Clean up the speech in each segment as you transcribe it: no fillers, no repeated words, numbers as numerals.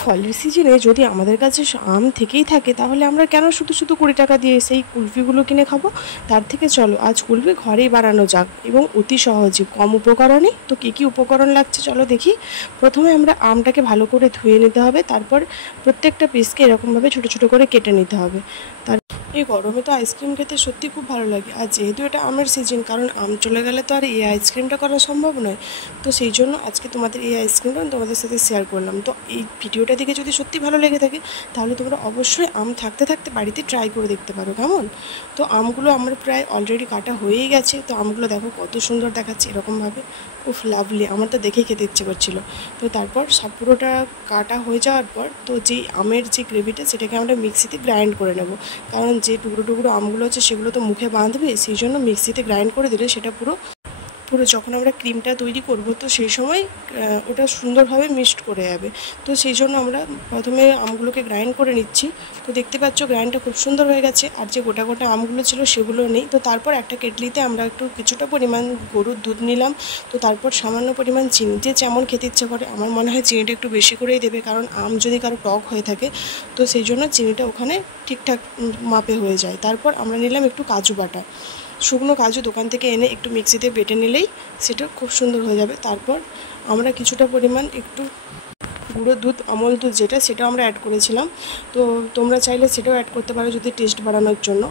ফলের সিজনে যদি আমাদের কাছে আম থেকেই থাকে তাহলে আমরা কেন শুধু শুধু 20 টাকা দিয়ে সেই কুলফিগুলো কিনে খাবো? তার থেকে চলো আজ কুলফি ঘরেই বানানো যাক এবং অতি সহজে কম উপকরণে। তো কী কী উপকরণ লাগছে চলো দেখি। প্রথমে আমরা আমটাকে ভালো করে ধুয়ে নিতে হবে, তারপর প্রত্যেকটা পিসকে এরকমভাবে ছোটো ছোটো করে কেটে নিতে হবে। এই গরমে তো আইসক্রিম খেতে সত্যি খুব ভালো লাগে, আর যেহেতু এটা আমের সিজন, কারণ আম চলে গেলে তো আর এই আইসক্রিমটা করা সম্ভব নয়। তো সেই জন্য আজকে তোমাদের এই আইসক্রিমটা আমি তোমাদের সাথে শেয়ার করলাম। তো এই ভিডিওটা দেখে যদি সত্যি ভালো লেগে থাকে তাহলে তোমরা অবশ্যই আম থাকতে থাকতে বাড়িতে ট্রাই করে দেখতে পারো কেমন। তো আমগুলো আমার প্রায় অলরেডি কাটা হয়েই গেছে। তো আমগুলো দেখো কত সুন্দর দেখাচ্ছে এরকমভাবে, খুব লাভলি, আমার তো দেখেই খেতে ইচ্ছে করছিলো। তো তারপর সব পুরোটা কাটা হয়ে যাওয়ার পর তো যেই আমের যে গ্রেভিটা সেটাকে আমরা মিক্সিতে গ্রাইন্ড করে নেব, কারণ যে টুকরো টুকরো আমগুলো আছে সেগুলো তো মুখে বাঁধবে, সেই জন্য মিক্সিতে গ্রাইন্ড করে দিলে সেটা পুরো যখন আমরা ক্রিমটা তৈরি করব তো সেই সময় ওটা সুন্দরভাবে মিক্সড করে যাবে। তো সেই জন্য আমরা প্রথমে আমগুলোকে গ্রাইন্ড করে নিচ্ছি। তো দেখতে পাচ্ছ গ্রাইন্ডটা খুব সুন্দর হয়ে গেছে, আর যে গোটা গোটা আমগুলো ছিল সেগুলো নেই। তো তারপর একটা কেটলিতে আমরা একটু কিছুটা পরিমাণ গরুর দুধ নিলাম। তো তারপর সামান্য পরিমাণ চিনি, যে যেমন খেতে ইচ্ছা করে, আমার মনে হয় চিনিটা একটু বেশি করেই দেবে, কারণ আম যদি কারো টক হয়ে থাকে তো সেই জন্য চিনিটা ওখানে ঠিকঠাক মাপে হয়ে যায়। তারপর আমরা নিলাম একটু কাজু বাটা, শুকনো কাজু দোকান থেকে এনে একটু মিক্সিতে বেটে নিলেই সেটা খুব সুন্দর হয়ে যাবে। তারপর আমরা কিছুটা পরিমাণ একটু গুঁড়ো দুধ, অমল দুধ যেটা, সেটাও আমরা অ্যাড করেছিলাম। তো তোমরা চাইলে সেটাও অ্যাড করতে পারো যদি টেস্ট বাড়ানোর জন্য।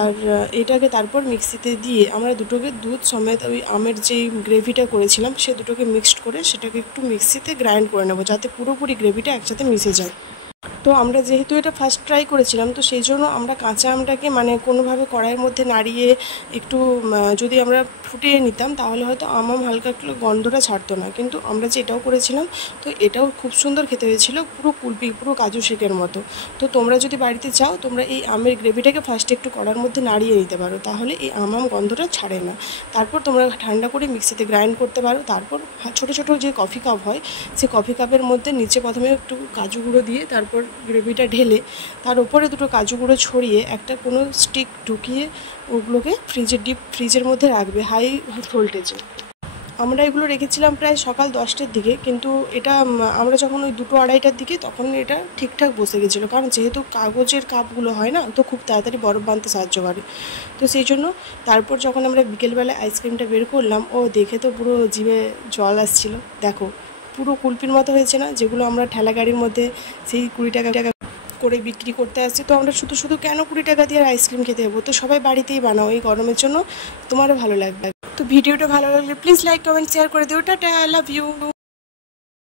আর এটাকে তারপর মিক্সিতে দিয়ে আমরা দুটোকে দুধ সমেত ওই আমের যেই গ্রেভিটা করেছিলাম সে দুটোকে মিক্সড করে সেটাকে একটু মিক্সিতে গ্রাইন্ড করে নেবো, যাতে পুরোপুরি গ্রেভিটা একসাথে মিশে যায়। তো আমরা যেহেতু এটা ফার্স্ট ট্রাই করেছিলাম তো সেই জন্য আমরা কাঁচা আমটাকে মানে কোনোভাবে কড়াইয়ের মধ্যে নাড়িয়ে একটু যদি আমরা ফুটিয়ে নিতাম তাহলে হয়তো আম হালকা একটু গন্ধটা ছাড়তো না, কিন্তু আমরা যে এটাও করেছিলাম তো এটাও খুব সুন্দর খেতে হয়েছিল, পুরো কুলফি, পুরো কাজু শেকের মতো। তো তোমরা যদি বাড়িতে চাও তোমরা এই আমের গ্রেভিটাকে ফার্স্টে একটু কড়ার মধ্যে নাড়িয়ে নিতে পারো, তাহলে এই আম গন্ধটা ছাড়ে না। তারপর তোমরা ঠান্ডা করে মিক্সিতে গ্রাইন্ড করতে পারো। তারপর ছোটো ছোটো যে কফি কাপ হয় সেই কফি কাপের মধ্যে নিচে প্রথমে একটু কাজু গুঁড়ো দিয়ে তারপর গ্রেভিটা ঢেলে তার উপরে দুটো কাজু গুঁড়ো ছড়িয়ে একটা কোনো স্টিক ঢুকিয়ে ওগুলোকে ডিপ ফ্রিজের মধ্যে রাখবে হাই ভোল্টেজে। আমরা এগুলো রেখেছিলাম প্রায় সকাল 10টার দিকে, কিন্তু এটা আমরা যখন ওই 2-2:30টার দিকে তখন এটা ঠিকঠাক বসে গেছিলো, কারণ যেহেতু কাগজের কাপগুলো হয় না তো খুব তাড়াতাড়ি বরফ বাঁধতে সাহায্য করে। তো সেই জন্য তারপর যখন আমরা বিকেলবেলায় আইসক্রিমটা বের করলাম, ও দেখে তো পুরো জিভে জল আসছিল। দেখো পুরো কুলপির মতো হয়েছে না, যেগুলো আমরা ঠেলা গাড়ির মধ্যে সেই 20 টাকা করে বিক্রি করতে আসছি। তো আমরা শুধু শুধু কেন 20 টাকা দিয়ে আইসক্রিম খেতে যাবো? তো সবাই বাড়িতেই বানাও, এই গরমের জন্য তোমারও ভালো লাগবে। তো ভিডিওটা ভালো লাগলে প্লিজ লাইক, কমেন্ট, শেয়ার করে দিও। টাটা, আই লাভ ইউ।